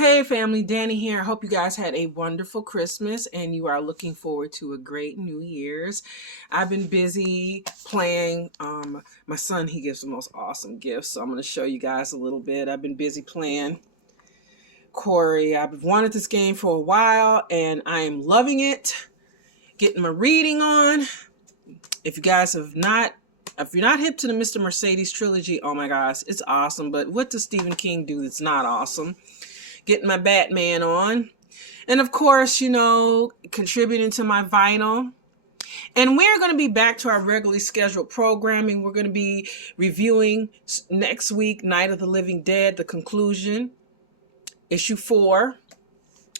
Hey family, Danny here. I hope you guys had a wonderful Christmas and you are looking forward to a great New Year's. I've been busy playing. My son, he gives the most awesome gifts, so I'm going to show you guys a little bit. I've been busy playing Corey. I've wanted this game for a while and I am loving it. Getting my reading on. If you guys have not If you're not hip to the Mr. Mercedes trilogy, oh my gosh, it's awesome. But what does Stephen King do that's not awesome? Getting my Batman on. And of course, contributing to my vinyl. And we're going to be back to our regularly scheduled programming. We're going to be reviewing next week, Night of the Living Dead, the conclusion, issue 4.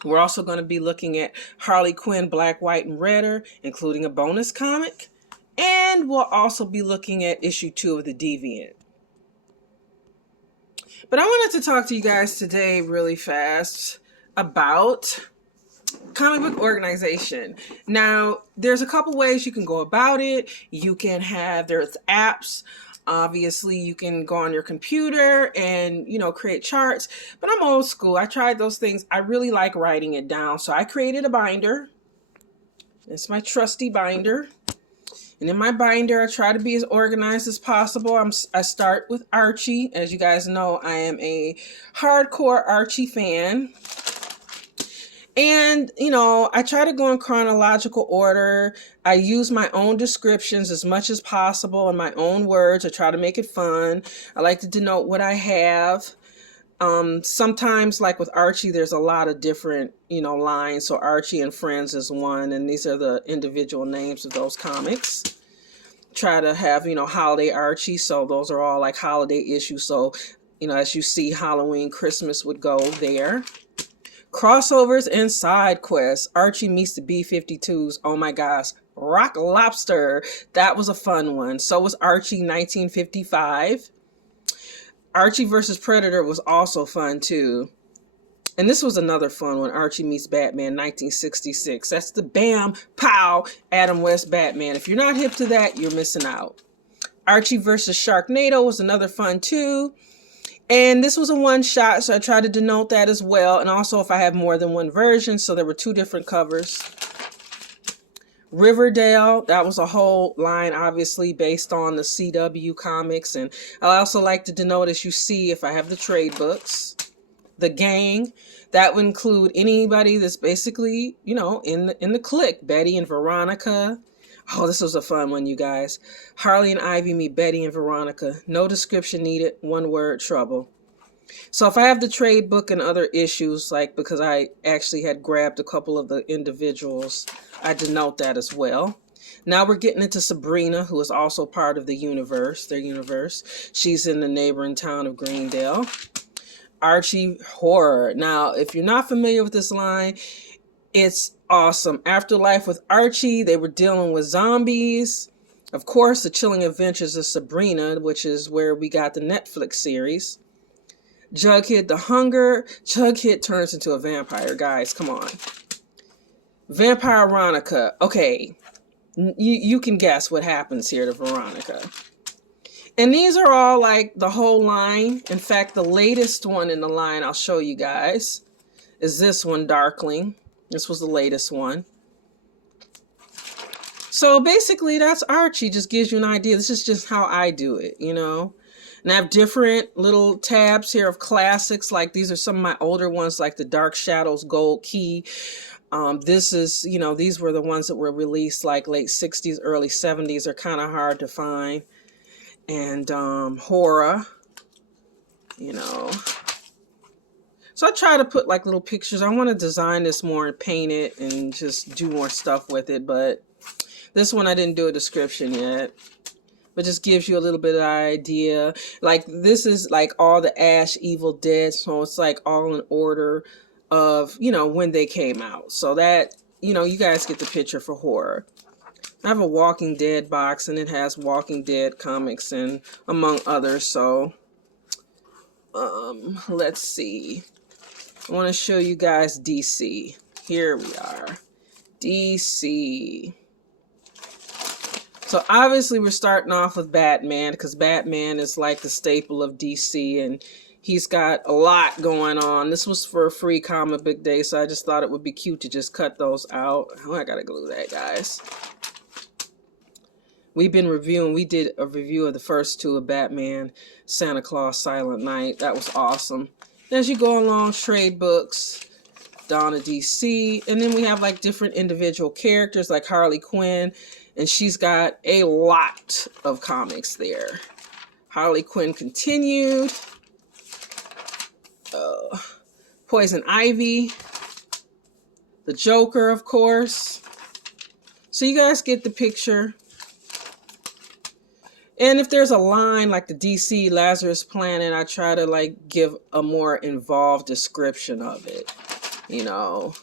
We're also going to be looking at Harley Quinn, Black, White, and Redder, including a bonus comic. And we'll also be looking at issue 2 of The Deviant. But I wanted to talk to you guys today really fast about comic book organization. Now, there's a couple ways you can go about it. There's apps. Obviously, you can go on your computer and, create charts. But I'm old school. I tried those things. I really like writing it down. So I created a binder. It's my trusty binder. And in my binder, I try to be as organized as possible. I start with Archie. As you guys know, I am a hardcore Archie fan. And, I try to go in chronological order. I use my own descriptions as much as possible in my own words. I try to make it fun. I like to denote what I have. Sometimes, like with Archie, there's a lot of different, lines. So Archie and Friends is one, and these are the individual names of those comics. Try to have, Holiday Archie. So those are all like holiday issues. So, as you see, Halloween, Christmas would go there. Crossovers and side quests. Archie meets the B-52s. Oh my gosh. Rock Lobster. That was a fun one. So was Archie 1955. Archie versus Predator was also fun too. And this was another fun one. Archie meets Batman 1966. That's the Bam Pow Adam West Batman. If you're not hip to that, you're missing out. Archie versus Sharknado was another fun too. And this was a one shot, so I tried to denote that as well. And also if I have more than one version, so there were 2 different covers. Riverdale, that was a whole line, obviously, based on the CW comics. And I also like to denote, as you see, if I have the trade books. The Gang, that would include anybody that's basically, in the clique. Betty and Veronica. Oh, this was a fun one, you guys. Harley and Ivy meet Betty and Veronica. No description needed. One word, trouble. So if I have the trade book and other issues, like because I actually had grabbed a couple of the individuals, I denote that as well. Now we're getting into Sabrina, who is also part of the universe, their universe. She's in the neighboring town of Greendale. Archie Horror. Now, if you're not familiar with this line, it's awesome. Afterlife with Archie, they were dealing with zombies. Of course, The Chilling Adventures of Sabrina, which is where we got the Netflix series. Jughead the Hunger. Jughead turns into a vampire, guys. Come on. Vampire Veronica. Okay, you can guess what happens here to Veronica. And these are all like the whole line. In fact, the latest one in the line I'll show you guys is this one, Darkling. This was the latest one. So basically, that's Archie. Just gives you an idea. This is just how I do it, And I have different little tabs here of classics. Like these are some of my older ones, like the Dark Shadows Gold Key. This is, these were the ones that were released like late 60s, early 70s. Are kind of hard to find. And horror, So I try to put like little pictures. I want to design this more and paint it and just do more stuff with it. But this one I didn't do a description yet. But just gives you a little bit of idea. Like this is like all the Ash Evil Dead. So it's like all in order of, when they came out. So that, you guys get the picture for horror. I have a Walking Dead box and it has Walking Dead comics and among others. So let's see. I want to show you guys DC. Here we are. DC. So obviously we're starting off with Batman because Batman is like the staple of DC and He's got a lot going on. This was for a free comic book day, so I just thought it would be cute to just cut those out. Oh, I gotta glue that, guys. We've been reviewing, we did a review of the first two of Batman, Santa Claus, Silent Night. That was awesome. As you go along, trade books, Dawn of DC, and then we have like different individual characters like Harley Quinn, and she's got a lot of comics there. Harley Quinn continued. Poison Ivy, the Joker, of course. So you guys get the picture. And if there's a line like the DC Lazarus Planet, I try to like give a more involved description of it. You know,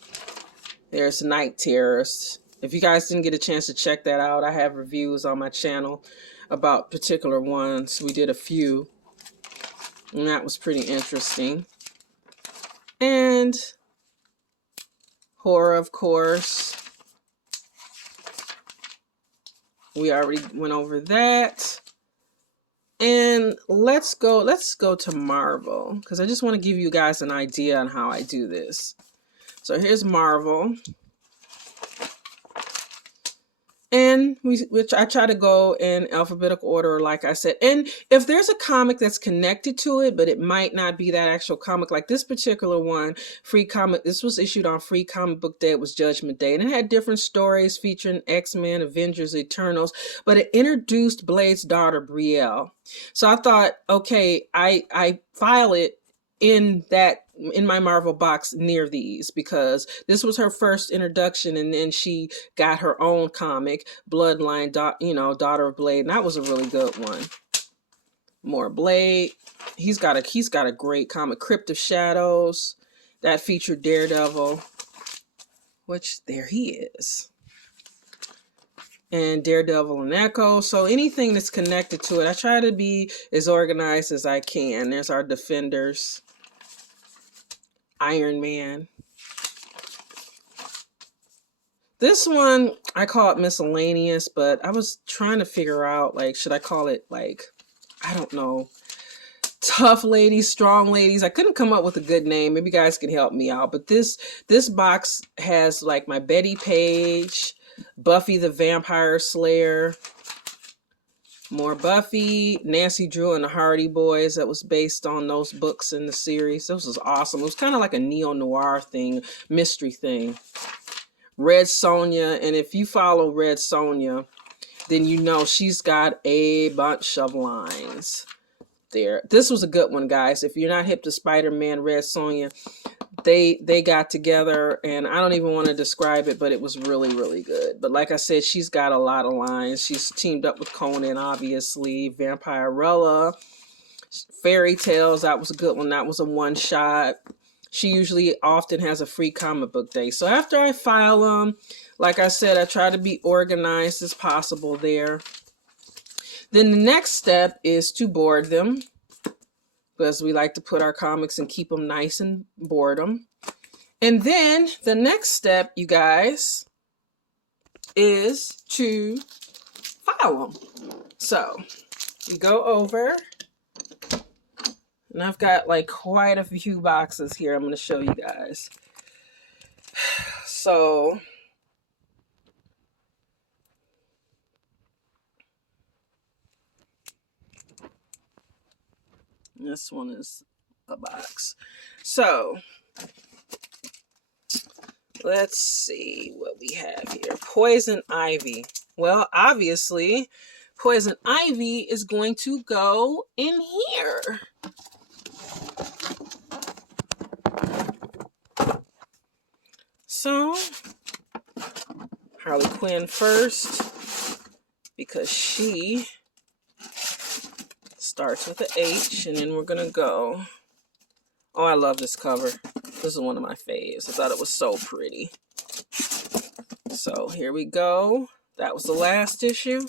there's Night Terrorist. If you guys didn't get a chance to check that out, I have reviews on my channel about particular ones. We did a few, and that was pretty interesting. And horror, of course. We already went over that. And let's go to Marvel, because I just want to give you guys an idea on how I do this. So here's Marvel. And which I try to go in alphabetical order, like I said. And if there's a comic that's connected to it, but it might not be that actual comic, like this particular one, free comic, this was issued on Free Comic Book Day. It was Judgment Day. And it had different stories featuring X-Men, Avengers, Eternals, but it introduced Blade's daughter, Brielle. So I thought, okay, I file it in my Marvel box near these, because this was her first introduction, and then she got her own comic, Bloodline, Daughter of Blade, and that was a really good one. More Blade. He's got a great comic, Crypt of Shadows, that featured Daredevil, which there he is. And Daredevil and Echo. So anything that's connected to it, I try to be as organized as I can. There's our Defenders. Iron Man. This one, I call it miscellaneous, but I was trying to figure out, like, should I call it, like, I don't know, tough ladies, strong ladies? I couldn't come up with a good name. Maybe you guys can help me out. But this box has, like, my Betty Page, Buffy the Vampire Slayer, more Buffy, Nancy Drew and the Hardy Boys. That was based on those books in the series. This was awesome. It was kind of like a neo-noir thing, mystery thing. Red Sonja, and if you follow Red Sonja, then you know she's got a bunch of lines there. This was a good one, guys. If you're not hip to Spider-Man, Red Sonja, they got together, and I don't even want to describe it, but it was really, really good. But like I said, she's got a lot of lines. She's teamed up with Conan, obviously. Vampirella, Fairy Tales, that was a good one. That was a one-shot. She usually often has a free comic book day. So after I file them, like I said, I try to be organized as possible there. Then the next step is to board them, because we like to put our comics and keep them nice and board them. And then the next step, you guys, is to file them. So we go over, and I've got like quite a few boxes here I'm going to show you guys. So this one is a box. So let's see what we have here. Poison Ivy. Well, obviously, Poison Ivy is going to go in here. So, Harley Quinn first, because she starts with an H, and then we're going to go. Oh, I love this cover. This is one of my faves. I thought it was so pretty. So, here we go. That was the last issue.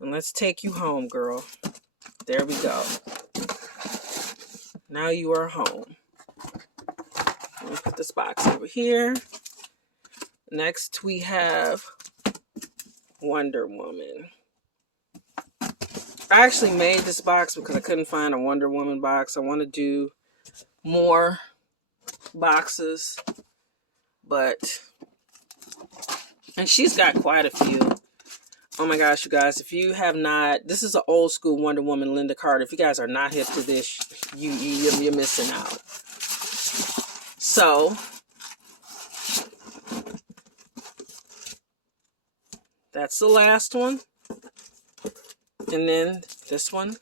And let's take you home, girl. There we go. Now you are home. Let me put this box over here. Next, we have Wonder Woman. I actually made this box because I couldn't find a Wonder Woman box. I want to do more boxes, and she's got quite a few. Oh my gosh, you guys, if you have not, this is an old school Wonder Woman, Linda Carter. If you guys are not hip to this, you're missing out. So, that's the last one. And then this one.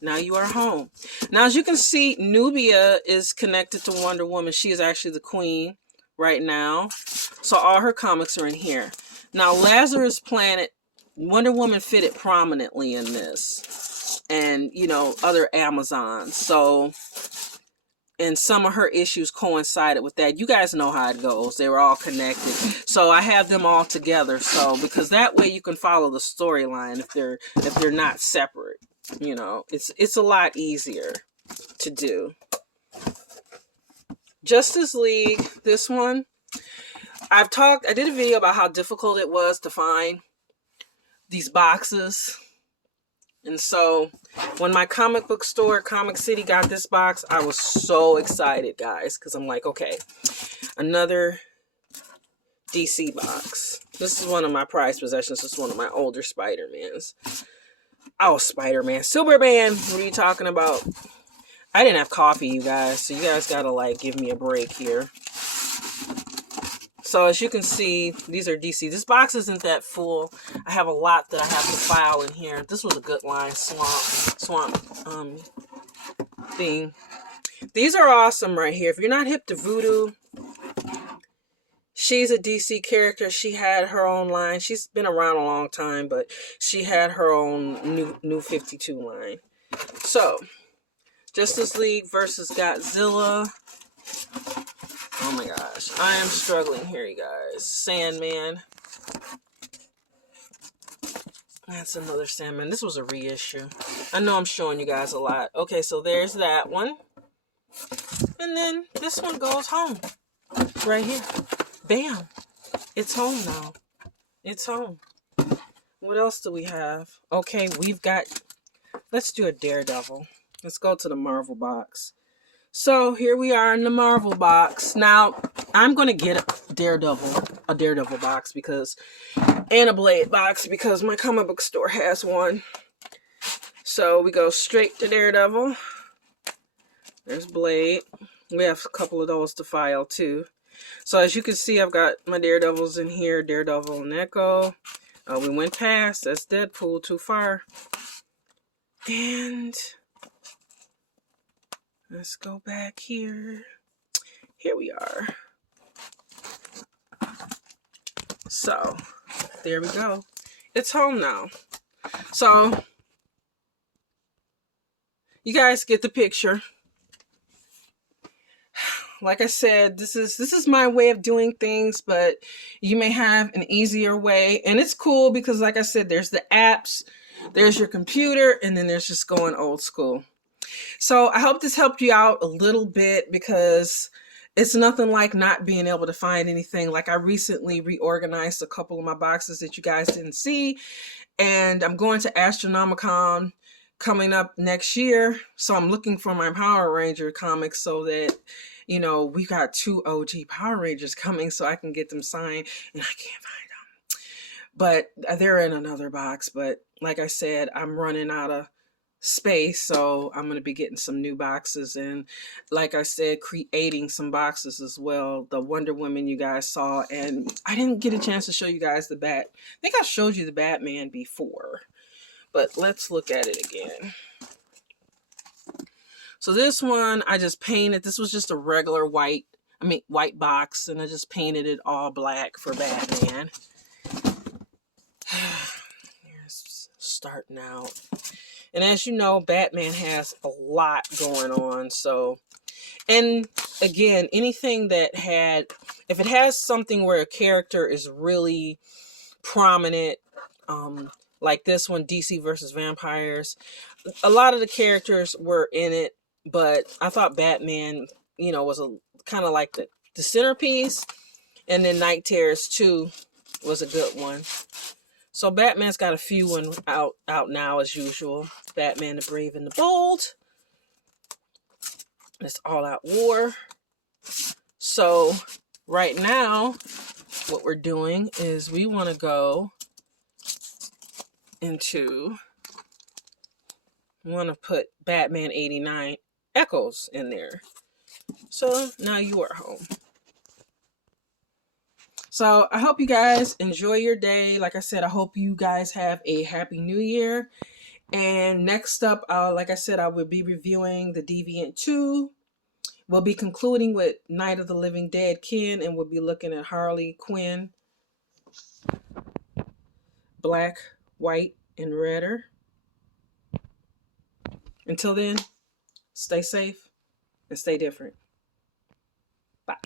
Now you are home. Now, as you can see, Nubia is connected to Wonder Woman. She is actually the queen right now. So all her comics are in here. Now, Lazarus Planet, Wonder Woman fitted prominently in this. And, you know, other Amazons. So, and some of her issues coincided with that. You guys know how it goes. They were all connected. So I have them all together. So, because that way you can follow the storyline if they're not separate. You know, it's a lot easier to do. Justice League, this one, I did a video about how difficult it was to find these boxes. And so when my comic book store, Comic City, got this box, I was so excited, guys, because I'm like, okay, another DC box. This is one of my prized possessions. This is one of my older Spider-Mans. Oh, Spider-Man. Superman, what are you talking about? I didn't have coffee, you guys, so you guys gotta, like, give me a break here. So, as you can see, these are DC. This box isn't that full. I have a lot that I have to file in here. This was a good line, swamp thing. These are awesome right here. If you're not hip to Voodoo, she's a DC character. She had her own line. She's been around a long time, but she had her own new 52 line. So, Justice League versus Godzilla. Oh my gosh. I am struggling here, you guys. Sandman. That's another Sandman. This was a reissue. I know I'm showing you guys a lot. Okay, so there's that one. And then this one goes home. Right here. Bam. It's home now. It's home. What else do we have? Okay, we've got... Let's do a Daredevil. Let's go to the Marvel box. So here we are in the Marvel box. Now, I'm going to get a Daredevil box because... And a Blade box because my comic book store has one. So we go straight to Daredevil. There's Blade. We have a couple of those to file too. So as you can see, I've got my Daredevils in here. Daredevil and Echo. We went past. That's Deadpool. Too far. And let's go back here. Here we are. So, there we go. It's home now. So, you guys get the picture. Like I said, this is my way of doing things, but you may have an easier way. And it's cool because, like I said, there's the apps, there's your computer, and then there's just going old school. So I hope this helped you out a little bit because it's nothing like not being able to find anything. Like I recently reorganized a couple of my boxes that you guys didn't see. And I'm going to Astronomicon coming up next year. So I'm looking for my Power Ranger comics so that, you know, we got 2 OG Power Rangers coming so I can get them signed. And I can't find them. But they're in another box. But like I said, I'm running out of space, so I'm going to be getting some new boxes, and like I said, creating some boxes as well. The Wonder Woman you guys saw, and I didn't get a chance to show you guys the I think I showed you the Batman before, but let's look at it again. So this one I just painted. This was just a regular white box, and I just painted it all black for Batman. Here's starting out. And as you know, Batman has a lot going on. So, and again, anything that if it has something where a character is really prominent, like this one, DC versus Vampires, a lot of the characters were in it, but I thought Batman, you know, was kind of like the centerpiece. And then Night Terrors 2 was a good one. So Batman's got a few one out now as usual. Batman the Brave and the Bold. It's All Out War. So right now, what we're doing is we want to go into, we want to put Batman 89 Echoes in there. So now you are home. So I hope you guys enjoy your day. Like I said, I hope you guys have a happy new year. And next up, like I said, I will be reviewing The Deviant 2. We'll be concluding with Night of the Living Dead Kin, and we'll be looking at Harley Quinn, Black, White, and Redder. Until then, stay safe and stay different. Bye.